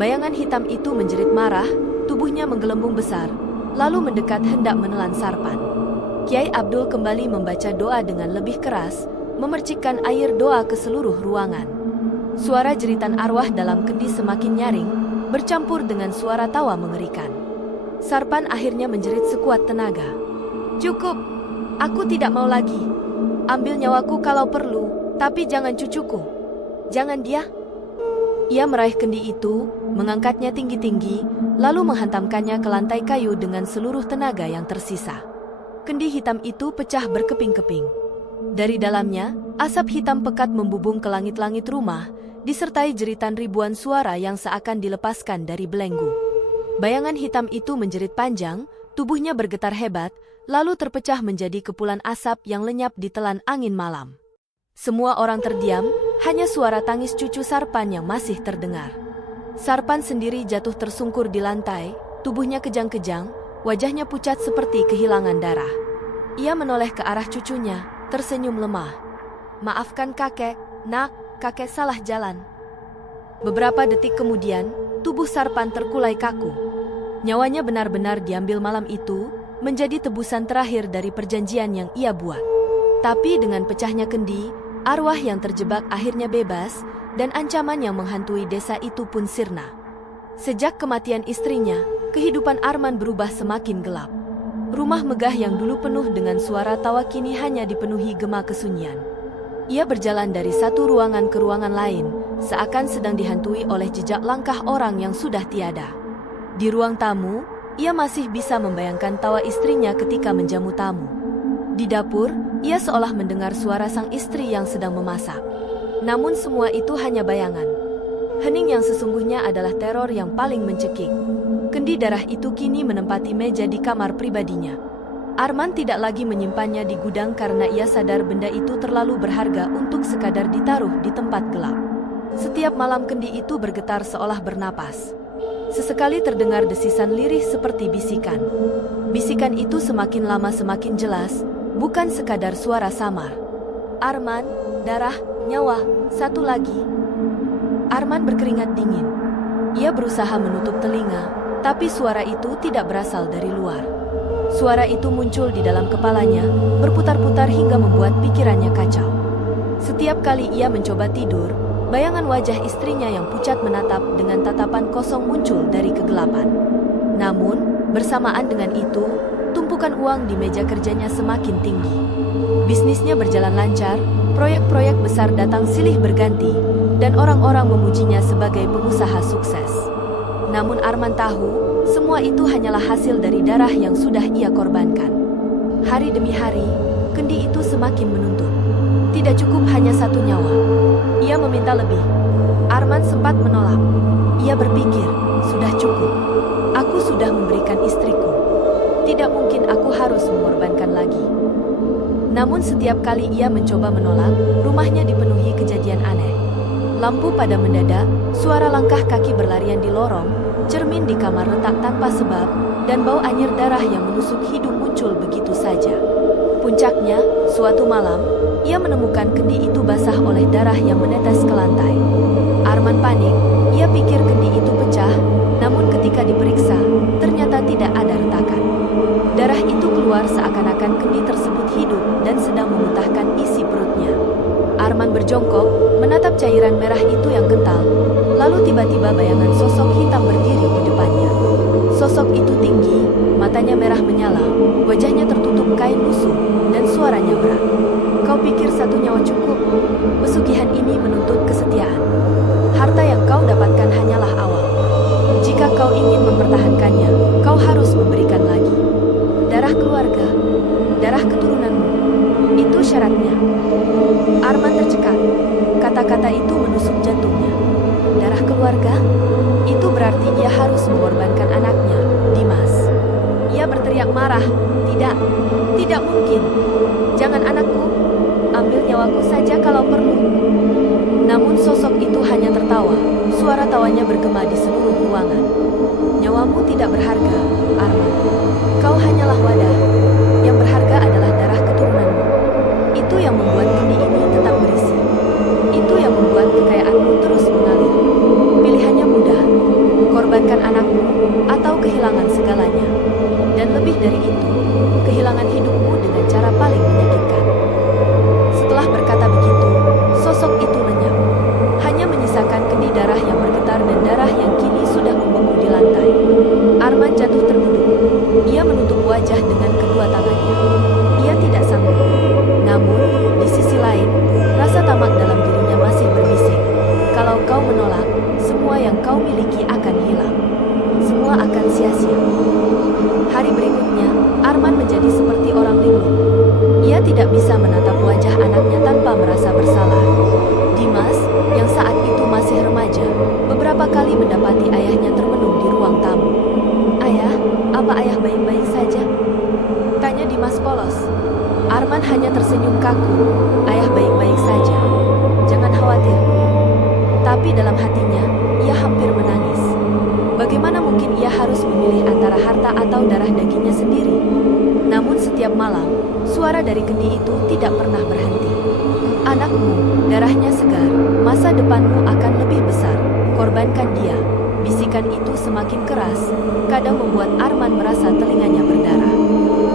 Bayangan hitam itu menjerit marah, tubuhnya menggelembung besar, lalu mendekat hendak menelan Sarpan. Kiai Abdul kembali membaca doa dengan lebih keras, memercikkan air doa ke seluruh ruangan. Suara jeritan arwah dalam kendi semakin nyaring, bercampur dengan suara tawa mengerikan. Sarpan akhirnya menjerit sekuat tenaga. Cukup, aku tidak mau lagi. Ambil nyawaku kalau perlu, tapi jangan cucuku. Jangan dia. Ia meraih kendi itu, mengangkatnya tinggi-tinggi, lalu menghantamkannya ke lantai kayu dengan seluruh tenaga yang tersisa. Kendi hitam itu pecah berkeping-keping. Dari dalamnya, asap hitam pekat membubung ke langit-langit rumah, disertai jeritan ribuan suara yang seakan dilepaskan dari belenggu. Bayangan hitam itu menjerit panjang, tubuhnya bergetar hebat, lalu terpecah menjadi kepulan asap yang lenyap ditelan angin malam. Semua orang terdiam, hanya suara tangis cucu Sarpan yang masih terdengar. Sarpan sendiri jatuh tersungkur di lantai, tubuhnya kejang-kejang, wajahnya pucat seperti kehilangan darah. Ia menoleh ke arah cucunya, tersenyum lemah. Maafkan kakek, nak. Kakek salah jalan. Beberapa detik kemudian, tubuh Sarpan terkulai kaku. Nyawanya benar-benar diambil malam itu, menjadi tebusan terakhir dari perjanjian yang ia buat. Tapi dengan pecahnya kendi, arwah yang terjebak akhirnya bebas, dan ancaman yang menghantui desa itu pun sirna. Sejak kematian istrinya, kehidupan Arman berubah semakin gelap. Rumah megah yang dulu penuh dengan suara tawa kini hanya dipenuhi gema kesunyian. Ia berjalan dari satu ruangan ke ruangan lain, seakan sedang dihantui oleh jejak langkah orang yang sudah tiada. Di ruang tamu, ia masih bisa membayangkan tawa istrinya ketika menjamu tamu. Di dapur, ia seolah mendengar suara sang istri yang sedang memasak. Namun semua itu hanya bayangan. Hening yang sesungguhnya adalah teror yang paling mencekik. Kendi darah itu kini menempati meja di kamar pribadinya. Arman tidak lagi menyimpannya di gudang karena ia sadar benda itu terlalu berharga untuk sekadar ditaruh di tempat gelap. Setiap malam kendi itu bergetar seolah bernapas. Sesekali terdengar desisan lirih seperti bisikan. Bisikan itu semakin lama semakin jelas, bukan sekadar suara samar. Arman, darah, nyawa, satu lagi. Arman berkeringat dingin. Ia berusaha menutup telinga, tapi suara itu tidak berasal dari luar. Suara itu muncul di dalam kepalanya, berputar-putar hingga membuat pikirannya kacau. Setiap kali ia mencoba tidur, bayangan wajah istrinya yang pucat menatap dengan tatapan kosong muncul dari kegelapan. Namun, bersamaan dengan itu, tumpukan uang di meja kerjanya semakin tinggi. Bisnisnya berjalan lancar, proyek-proyek besar datang silih berganti, dan orang-orang memujinya sebagai pengusaha sukses. Namun Arman tahu, semua itu hanyalah hasil dari darah yang sudah ia korbankan. Hari demi hari, kendi itu semakin menuntut. Tidak cukup hanya satu nyawa. Ia meminta lebih. Arman sempat menolak. Ia berpikir, sudah cukup. Aku sudah memberikan istriku. Tidak mungkin aku harus mengorbankan lagi. Namun setiap kali ia mencoba menolak, rumahnya dipenuhi kejadian aneh. Lampu padam mendadak, suara langkah kaki berlarian di lorong, cermin di kamar retak tanpa sebab, dan bau anyir darah yang menusuk hidung muncul begitu saja. Puncaknya, suatu malam, ia menemukan kendi itu basah oleh darah yang menetes ke lantai. Arman panik, ia pikir kendi itu pecah, namun ketika diperiksa, ternyata tidak ada retakan. Darah itu keluar seakan-akan kendi tersebut hidup dan sedang memuntahkan isi perutnya. Arman berjongkok, menatap cairan merah itu yang kental, lalu tiba-tiba bayangan sosok hitam berdiri di depannya. Sosok itu tinggi, matanya merah menyala, wajahnya tertutup kain lusuh, dan suaranya berat. Kau pikir satu nyawa cukup? Pesugihan ini menuntut kesetiaan. Harta yang kau dapatkan hanyalah awal. Jika kau ingin mempertahankannya, kau harus memberikan lagi. Darah keluarga, darah keturunanmu, itu syaratnya. Arman tercekat. Kata-kata itu menusuk jantungnya. Darah keluarga? Itu berarti ia harus mengorbankan anaknya, Dimas. Ia berteriak marah. Tidak, tidak mungkin. Jangan anakku. Ambil nyawaku saja kalau perlu. Namun sosok itu hanya tertawa. Suara tawanya bergema di seluruh ruangan. Nyawamu tidak berharga, Arman. Kau hanyalah wadah. Yang berharga adalah darah keturunanmu. Itu yang membuat kendi ini tetap berisi. Itu yang membuat kekayaanmu terus mengalir. Pilihannya mudah. Korbankan anakmu atau kehilangan segalanya. Dan lebih dari itu, kehilangan hidupmu dengan cara paling menyakitkan. Setelah berkata begitu, sosok itu lenyap. Hanya menyisakan kendi darah yang bergetar dan darah yang kini sudah membeku di lantai. Arman jatuh terduduk. Ia menutup wajah dengan kedua tangannya. Ia tidak sanggup. Namun, di sisi lain, rasa tamak dalam dirinya masih berbisik. Kalau kau menolak, semua yang kau miliki akan hilang. Semua akan sia-sia. Hari berikutnya, Arman menjadi seperti orang linglung. Ia tidak bisa menatap wajah anaknya tanpa merasa bersalah. Dimas, yang saat itu masih remaja, beberapa kali mendapati ayahnya termenung di ruang tamu. Ayah, apa ayah baik-baik saja? Tanya Dimas polos. Arman hanya tersenyum kaku. Ayah baik-baik saja. Jangan khawatir. Tapi dalam hatinya, ia hampir menangis. Bagaimana mungkin ia harus memilih antara harta atau darah dagingnya sendiri? Namun setiap malam, suara dari kendi itu tidak pernah berhenti. Anakmu, darahnya segar, masa depanmu akan lebih besar. Korbankan dia. Bisikan itu semakin keras, kadang membuat Arman merasa telinganya berdarah.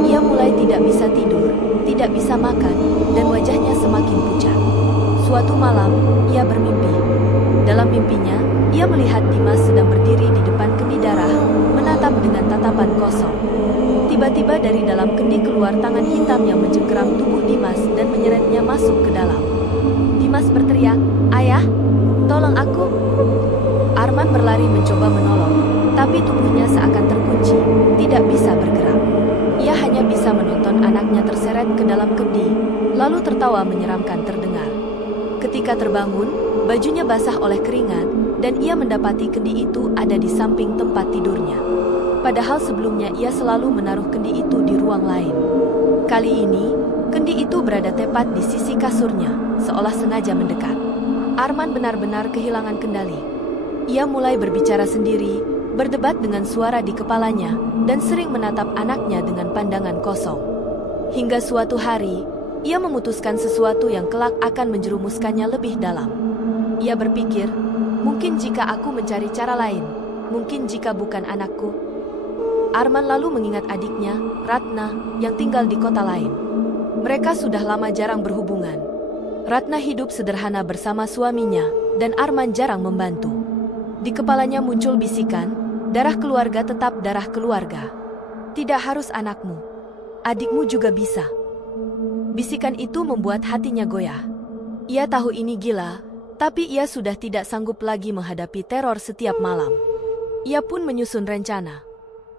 Ia mulai tidak bisa tidur, tidak bisa makan, dan wajahnya semakin pucat. Suatu malam, ia bermimpi. Dalam mimpinya, ia melihat Dimas sedang berdiri di depan kendi darah, menatap dengan tatapan kosong. Tiba-tiba dari dalam kendi keluar tangan hitam yang mencengkeram tubuh Dimas dan menyeretnya masuk ke dalam. Dimas berteriak, "Ayah, tolong aku!" Arman berlari mencoba menolong, tapi tubuhnya seakan terkunci, tidak bisa bergerak. Ia hanya bisa menonton anaknya terseret ke dalam kendi, lalu tertawa menyeramkan terdengar. Ketika terbangun, bajunya basah oleh keringat, dan ia mendapati kendi itu ada di samping tempat tidurnya. Padahal sebelumnya ia selalu menaruh kendi itu di ruang lain. Kali ini, kendi itu berada tepat di sisi kasurnya, seolah sengaja mendekat. Arman benar-benar kehilangan kendali. Ia mulai berbicara sendiri, berdebat dengan suara di kepalanya, dan sering menatap anaknya dengan pandangan kosong. Hingga suatu hari, ia memutuskan sesuatu yang kelak akan menjerumuskannya lebih dalam. Ia berpikir, mungkin jika aku mencari cara lain, mungkin jika bukan anakku. Arman lalu mengingat adiknya, Ratna, yang tinggal di kota lain. Mereka sudah lama jarang berhubungan. Ratna hidup sederhana bersama suaminya, dan Arman jarang membantu. Di kepalanya muncul bisikan, darah keluarga tetap darah keluarga. Tidak harus anakmu. Adikmu juga bisa. Bisikan itu membuat hatinya goyah. Ia tahu ini gila, tapi ia sudah tidak sanggup lagi menghadapi teror setiap malam. Ia pun menyusun rencana.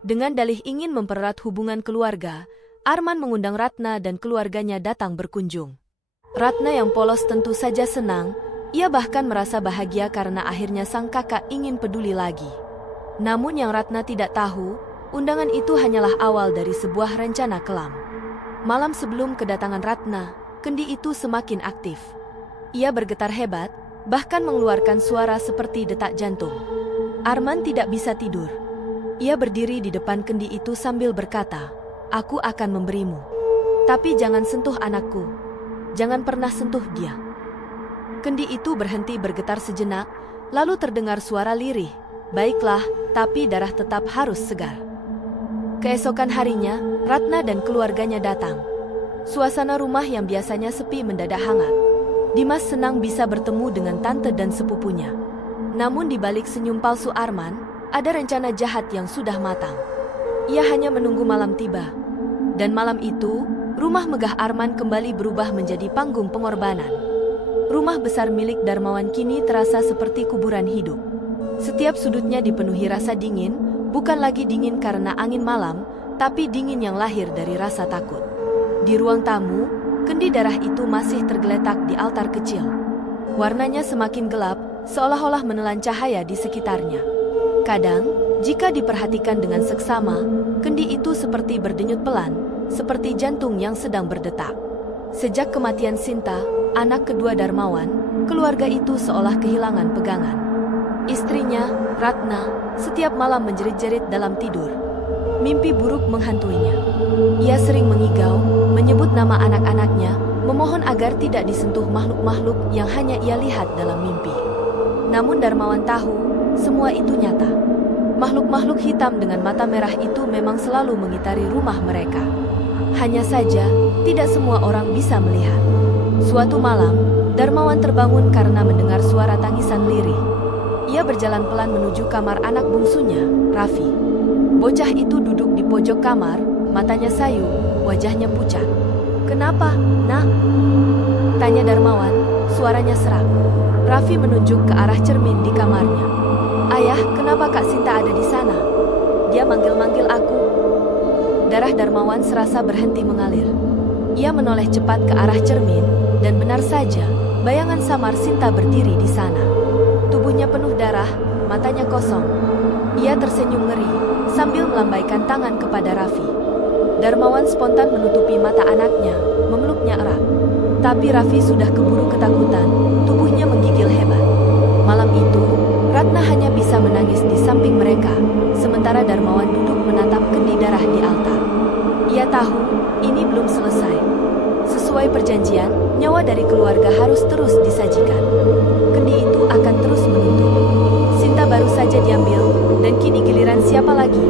Dengan dalih ingin mempererat hubungan keluarga, Arman mengundang Ratna dan keluarganya datang berkunjung. Ratna yang polos tentu saja senang, ia bahkan merasa bahagia karena akhirnya sang kakak ingin peduli lagi. Namun yang Ratna tidak tahu, undangan itu hanyalah awal dari sebuah rencana kelam. Malam sebelum kedatangan Ratna, kendi itu semakin aktif. Ia bergetar hebat, bahkan mengeluarkan suara seperti detak jantung. Arman tidak bisa tidur. Ia berdiri di depan kendi itu sambil berkata, "Aku akan memberimu. Tapi jangan sentuh anakku. Jangan pernah sentuh dia." Kendi itu berhenti bergetar sejenak, lalu terdengar suara lirih. "Baiklah, tapi darah tetap harus segar." Keesokan harinya, Ratna dan keluarganya datang. Suasana rumah yang biasanya sepi mendadak hangat. Dimas senang bisa bertemu dengan tante dan sepupunya. Namun di balik senyum palsu Arman, ada rencana jahat yang sudah matang. Ia hanya menunggu malam tiba. Dan malam itu, rumah megah Arman kembali berubah menjadi panggung pengorbanan. Rumah besar milik Darmawan kini terasa seperti kuburan hidup. Setiap sudutnya dipenuhi rasa dingin, bukan lagi dingin karena angin malam, tapi dingin yang lahir dari rasa takut. Di ruang tamu, kendi darah itu masih tergeletak di altar kecil. Warnanya semakin gelap, seolah-olah menelan cahaya di sekitarnya. Kadang, jika diperhatikan dengan seksama, kendi itu seperti berdenyut pelan, seperti jantung yang sedang berdetak. Sejak kematian Sinta, anak kedua Darmawan, keluarga itu seolah kehilangan pegangan. Istrinya, Ratna, setiap malam menjerit-jerit dalam tidur. Mimpi buruk menghantuinya. Ia sering mengigau, menyebut nama anak-anaknya, memohon agar tidak disentuh makhluk-makhluk yang hanya ia lihat dalam mimpi. Namun Darmawan tahu, semua itu nyata. Makhluk-makhluk hitam dengan mata merah itu memang selalu mengitari rumah mereka. Hanya saja, tidak semua orang bisa melihat. Suatu malam, Darmawan terbangun karena mendengar suara tangisan lirih. Ia berjalan pelan menuju kamar anak bungsunya, Raffi. Bocah itu duduk di pojok kamar, matanya sayu, wajahnya pucat. "Kenapa, Nak?" tanya Darmawan, suaranya serak. Raffi menunjuk ke arah cermin di kamarnya. "Ayah, kenapa Kak Sinta ada di sana? Dia manggil-manggil aku." Darah Darmawan serasa berhenti mengalir. Ia menoleh cepat ke arah cermin, dan benar saja, bayangan samar Sinta berdiri di sana. Tubuhnya penuh darah, matanya kosong. Ia tersenyum ngeri, sambil melambaikan tangan kepada Raffi. Darmawan spontan menutupi mata anaknya, memeluknya erat. Tapi Raffi sudah keburu ketakutan, tubuhnya menggigil hebat. Malam itu, Ratna hanya bisa menangis di samping mereka, sementara Darmawan duduk menatap kendi darah di altar. Ia tahu, ini belum selesai. Sesuai perjanjian, nyawa dari keluarga harus terus disajikan. Kendi itu akan terus menuntut. Sinta baru saja diambil, dan kini giliran siapa lagi?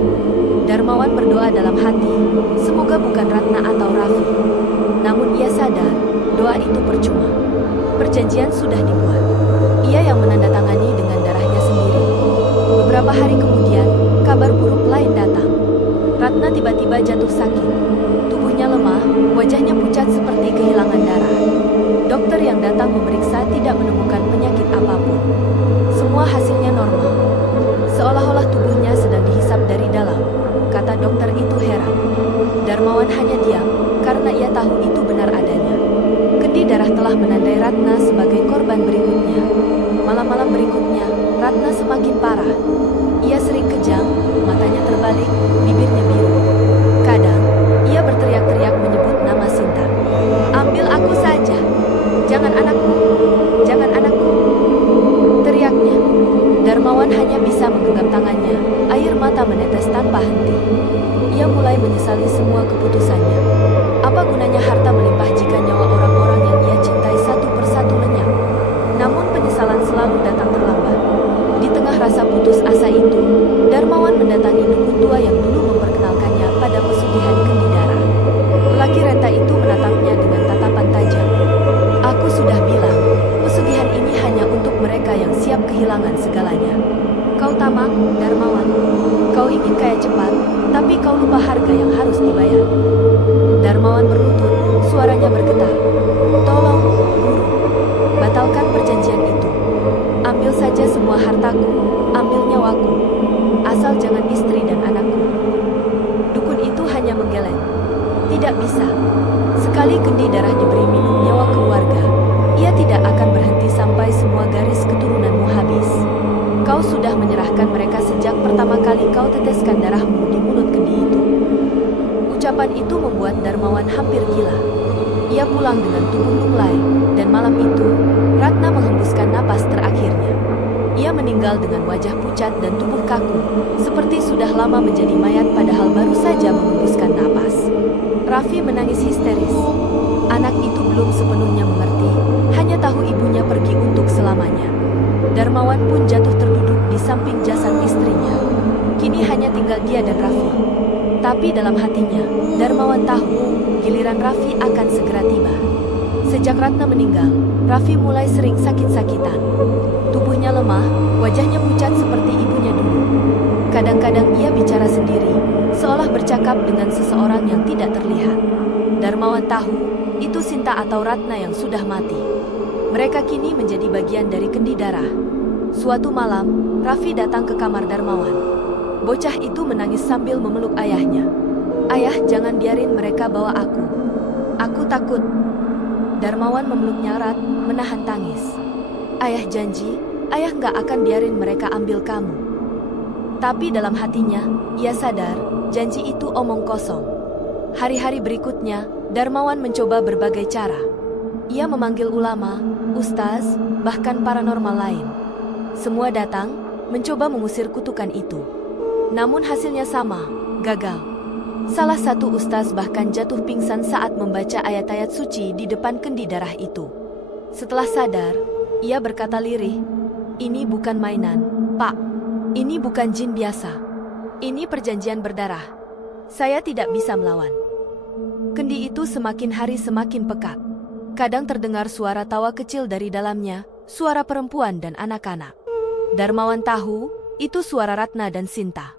Darmawan berdoa dalam hati, semoga bukan Ratna atau Raffi. Namun ia sadar, doa itu percuma. Perjanjian sudah dibuat. Ia yang menandatangani dengan darahnya sendiri. Beberapa hari kemudian, kabar buruk lain datang. Ratna tiba-tiba jatuh sakit. Tubuhnya lemah, wajahnya pucat seperti kehilangan darah. Dokter yang datang memeriksa tidak menemukan penyakit apapun. Semua hasilnya normal. Seolah-olah tubuhnya sedang dihisap dari dalam, kata dokter itu heran. Darmawan hanya diam, karena ia tahu itu benar adanya. Kendi darah telah menandai Ratna sebagai korban berikutnya. Malam-malam berikutnya, Ratna semakin parah. Ia sering kejang, matanya terbalik, menetes tanpa henti. Ia mulai menyesali semua keputusannya. Apa gunanya harta melimpah jika nyawa orang-orang yang ia cintai satu persatu lenyap? Namun penyesalan selalu datang terlambat. Di tengah rasa putus asa itu, Darmawan mendatangi dukun tua yang dulu memperkenalkannya pada pesugihan kendi darah. Lelaki renta itu menatapnya dengan tatapan tajam. Aku sudah bilang, pesugihan ini hanya untuk mereka yang siap kehilangan segalanya. Kau tamak, Darmawan. Kau ingin kaya cepat, tapi kau lupa harga yang harus dibayar. Darmawan berlutut, suaranya bergetar. Tolong, guru. Batalkan perjanjian itu. Ambil saja semua hartaku, ambil nyawaku. Asal jangan istri dan anakku. Dukun itu hanya menggeleng. Tidak bisa. Sekali kendi darah diberi minum nyawa keluarga, ia tidak akan berhenti sampai semua garis keturunanmu habis. Kau sudah menyerahkan mereka sejak pertama kali kau teteskan darahmu di mulut kendi itu. Ucapan itu membuat Darmawan hampir gila. Ia pulang dengan tubuh lunglai, dan malam itu, Ratna menghembuskan napas terakhirnya. Ia meninggal dengan wajah pucat dan tubuh kaku, seperti sudah lama menjadi mayat padahal baru saja menghembuskan napas. Raffi menangis histeris. Anak itu belum sepenuhnya mengerti, hanya tahu ibunya pergi untuk selamanya. Darmawan pun jatuh terduduk di samping jasad istrinya. Kini hanya tinggal dia dan Raffi. Tapi dalam hatinya, Darmawan tahu, giliran Raffi akan segera tiba. Sejak Ratna meninggal, Raffi mulai sering sakit-sakitan. Tubuhnya lemah, wajahnya pucat seperti ibunya dulu. Kadang-kadang ia bicara sendiri, seolah bercakap dengan seseorang yang tidak terlihat. Darmawan tahu, itu Sinta atau Ratna yang sudah mati. Mereka kini menjadi bagian dari kendi darah. Suatu malam, Raffi datang ke kamar Darmawan. Bocah itu menangis sambil memeluk ayahnya. Ayah, jangan biarin mereka bawa aku. Aku takut. Darmawan memeluknya erat, menahan tangis. Ayah janji, ayah nggak akan biarin mereka ambil kamu. Tapi dalam hatinya, ia sadar, janji itu omong kosong. Hari-hari berikutnya, Darmawan mencoba berbagai cara. Ia memanggil ulama, ustaz, bahkan paranormal lain. Semua datang, mencoba mengusir kutukan itu. Namun hasilnya sama, gagal. Salah satu ustaz bahkan jatuh pingsan saat membaca ayat-ayat suci di depan kendi darah itu. Setelah sadar, ia berkata lirih, "Ini bukan mainan, Pak. Ini bukan jin biasa. Ini perjanjian berdarah. Saya tidak bisa melawan." Kendi itu semakin hari semakin pekat. Kadang terdengar suara tawa kecil dari dalamnya, suara perempuan dan anak-anak. Darmawan tahu, itu suara Ratna dan Sinta.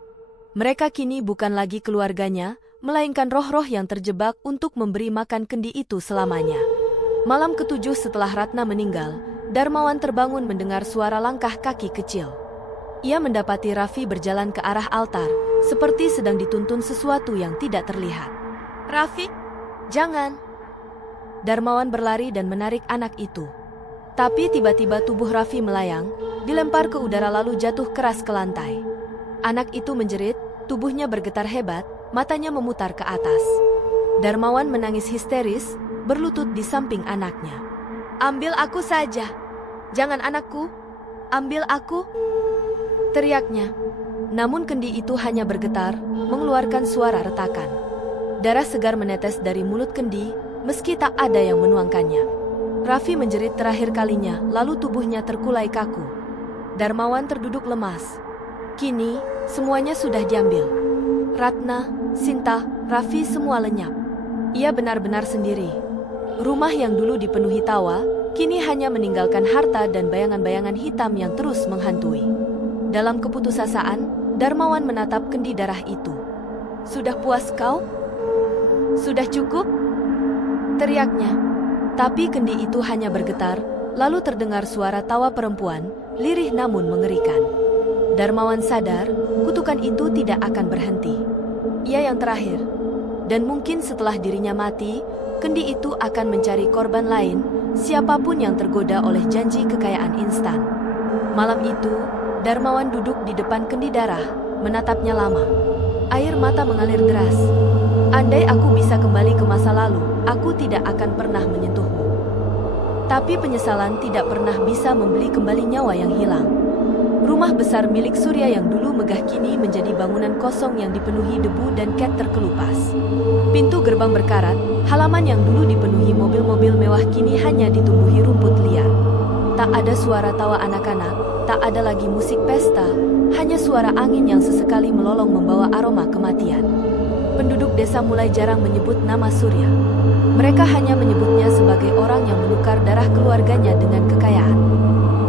Mereka kini bukan lagi keluarganya, melainkan roh-roh yang terjebak untuk memberi makan kendi itu selamanya. Malam ketujuh setelah Ratna meninggal, Darmawan terbangun mendengar suara langkah kaki kecil. Ia mendapati Raffi berjalan ke arah altar, seperti sedang dituntun sesuatu yang tidak terlihat. "Raffi, jangan!" Darmawan berlari dan menarik anak itu. Tapi tiba-tiba tubuh Raffi melayang, dilempar ke udara lalu jatuh keras ke lantai. Anak itu menjerit, tubuhnya bergetar hebat, matanya memutar ke atas. Darmawan menangis histeris, berlutut di samping anaknya. "Ambil aku saja! Jangan anakku! Ambil aku!" teriaknya. Namun kendi itu hanya bergetar, mengeluarkan suara retakan. Darah segar menetes dari mulut kendi, meski tak ada yang menuangkannya. Raffi menjerit terakhir kalinya, lalu tubuhnya terkulai kaku. Darmawan terduduk lemas. Kini, semuanya sudah diambil. Ratna, Sinta, Raffi semua lenyap. Ia benar-benar sendiri. Rumah yang dulu dipenuhi tawa, kini hanya meninggalkan harta dan bayangan-bayangan hitam yang terus menghantui. Dalam keputusasaan, Darmawan menatap kendi darah itu. "Sudah puas kau? Sudah cukup?" teriaknya. Tapi kendi itu hanya bergetar, lalu terdengar suara tawa perempuan, lirih namun mengerikan. Darmawan sadar, kutukan itu tidak akan berhenti. Ia yang terakhir. Dan mungkin setelah dirinya mati, kendi itu akan mencari korban lain, siapapun yang tergoda oleh janji kekayaan instan. Malam itu, Darmawan duduk di depan kendi darah, menatapnya lama. Air mata mengalir deras. "Andai aku bisa kembali ke masa lalu, aku tidak akan pernah menyentuhmu." Tapi penyesalan tidak pernah bisa membeli kembali nyawa yang hilang. Rumah besar milik Surya yang dulu megah kini menjadi bangunan kosong yang dipenuhi debu dan cat terkelupas. Pintu gerbang berkarat, halaman yang dulu dipenuhi mobil-mobil mewah kini hanya ditumbuhi rumput liar. Tak ada suara tawa anak-anak, tak ada lagi musik pesta, hanya suara angin yang sesekali melolong membawa aroma kematian. Penduduk desa mulai jarang menyebut nama Surya. Mereka hanya menyebutnya sebagai orang yang menukar darah keluarganya dengan kekayaan.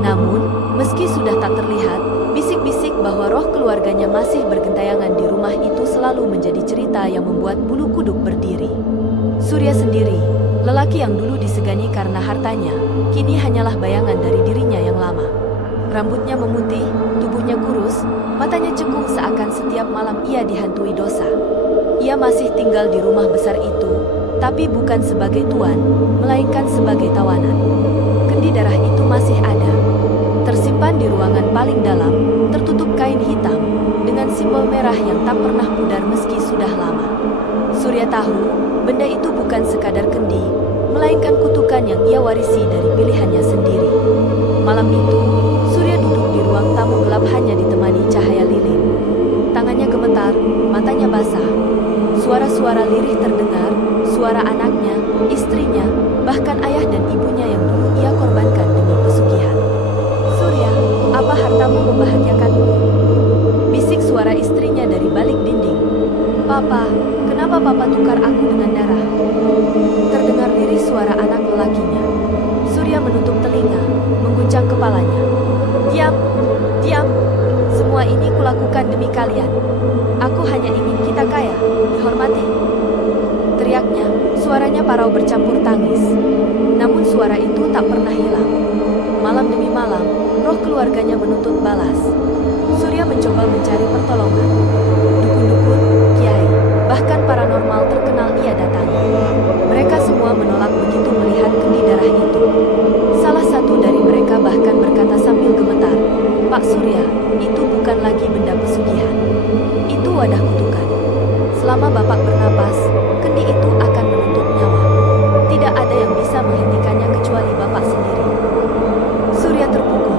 Namun, meski sudah tak terlihat, bisik-bisik bahwa roh keluarganya masih bergentayangan di rumah itu selalu menjadi cerita yang membuat bulu kuduk berdiri. Surya sendiri, lelaki yang dulu disegani karena hartanya, kini hanyalah bayangan dari dirinya yang lama. Rambutnya memutih, tubuhnya kurus, matanya cekung seakan setiap malam ia dihantui dosa. Ia masih tinggal di rumah besar itu, tapi bukan sebagai tuan, melainkan sebagai tawanan. Kendi darah itu masih ada, tersimpan di ruangan paling dalam, tertutup kain hitam, dengan simbol merah yang tak pernah pudar meski sudah lama. Surya tahu, benda itu bukan sekadar kendi, melainkan kutukan yang ia warisi dari pilihannya sendiri. Malam itu, Surya duduk di ruang tamu gelap hanya ditemani cahaya lilin. Tangannya gemetar, matanya basah. Suara-suara lirih terdengar, suara anaknya, istrinya, bahkan ayah dan ibunya yang dulu ia korbankan demi pesugihan. Surya, apa hartamu membahagiakanmu? Bisik suara istrinya dari balik dinding. Papa, kenapa papa tukar aku dengan darah? Terdengar lirih suara anak lelakinya. Surya menutup telinga, mengguncang kepalanya. Diam, diam. Semua ini kulakukan demi kalian. Aku hanya ingin kita kaya, dihormati. Teriaknya, suaranya parau bercampur tangis. Namun suara itu tak pernah hilang. Malam demi malam, roh keluarganya menuntut balas. Surya mencoba mencari pertolongan. Dukun-dukun, kiai, bahkan paranormal terkenal ia datangi. Mereka semua menolak begitu melihat kendi darah itu. Salah satu dari mereka bahkan berkata sambil gemetar, "Pak Surya, itu bukan lagi benda pesugihan. Itu wadah kutukan. Selama Bapak bernapas, kendi itu akan menuntut nyawa. Tidak ada yang bisa menghentikannya kecuali Bapak sendiri." Surya terpukul.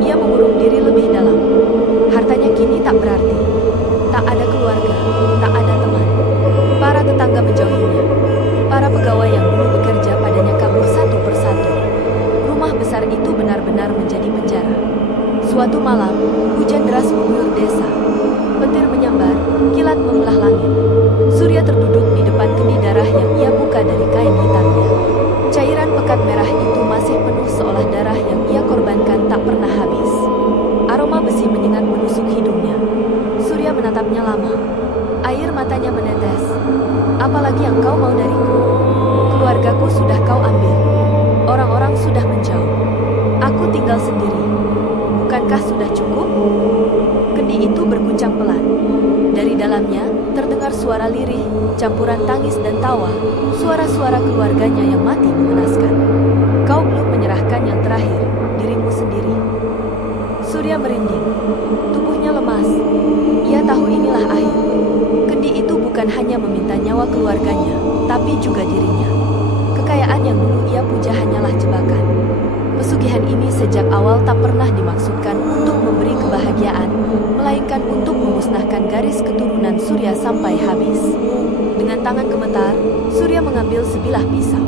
Ia mengurung diri lebih dalam. Hartanya kini tak berarti. Tak ada keluarga, tak ada teman. Para tetangga menjauhinya. Para pegawai yang dulu bekerja padanya kabur satu persatu. Rumah besar itu benar-benar menjadi penjara. Suatu malam, hujan deras mengguyur desa. Petir menyambar, kilat membelah langit. Surya terduduk di depan kendi darah yang ia buka dari kain hitamnya. Cairan pekat merah itu masih penuh seolah darah yang ia korbankan tak pernah habis. Aroma besi menyengat menusuk hidungnya. Surya menatapnya lama. Air matanya menetes. "Apalagi yang kau mau dariku? Keluargaku sudah kau ambil. Orang-orang sudah menjauh. Aku tinggal sendiri. Bukankah sudah cukup?" Kendi itu berguncang pelan. Dari dalamnya, terdengar suara lirih, campuran tangis dan tawa, suara-suara keluarganya yang mati mengenaskan. "Kau belum menyerahkan yang terakhir, dirimu sendiri." Surya merinding. Tubuhnya lemas. Ia tahu inilah akhir. Kendi itu bukan hanya meminta nyawa keluarganya, tapi juga dirinya. Kekayaan yang dulu ia puja hanyalah jebakan. Pesugihan ini sejak awal tak pernah dimaksudkan untuk memberi kebahagiaan, melainkan untuk memusnahkan garis keturunan Surya sampai habis. Dengan tangan gemetar, Surya mengambil sebilah pisau.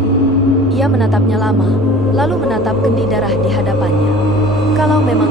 Ia menatapnya lama, lalu menatap kendi darah di hadapannya. Kalau memang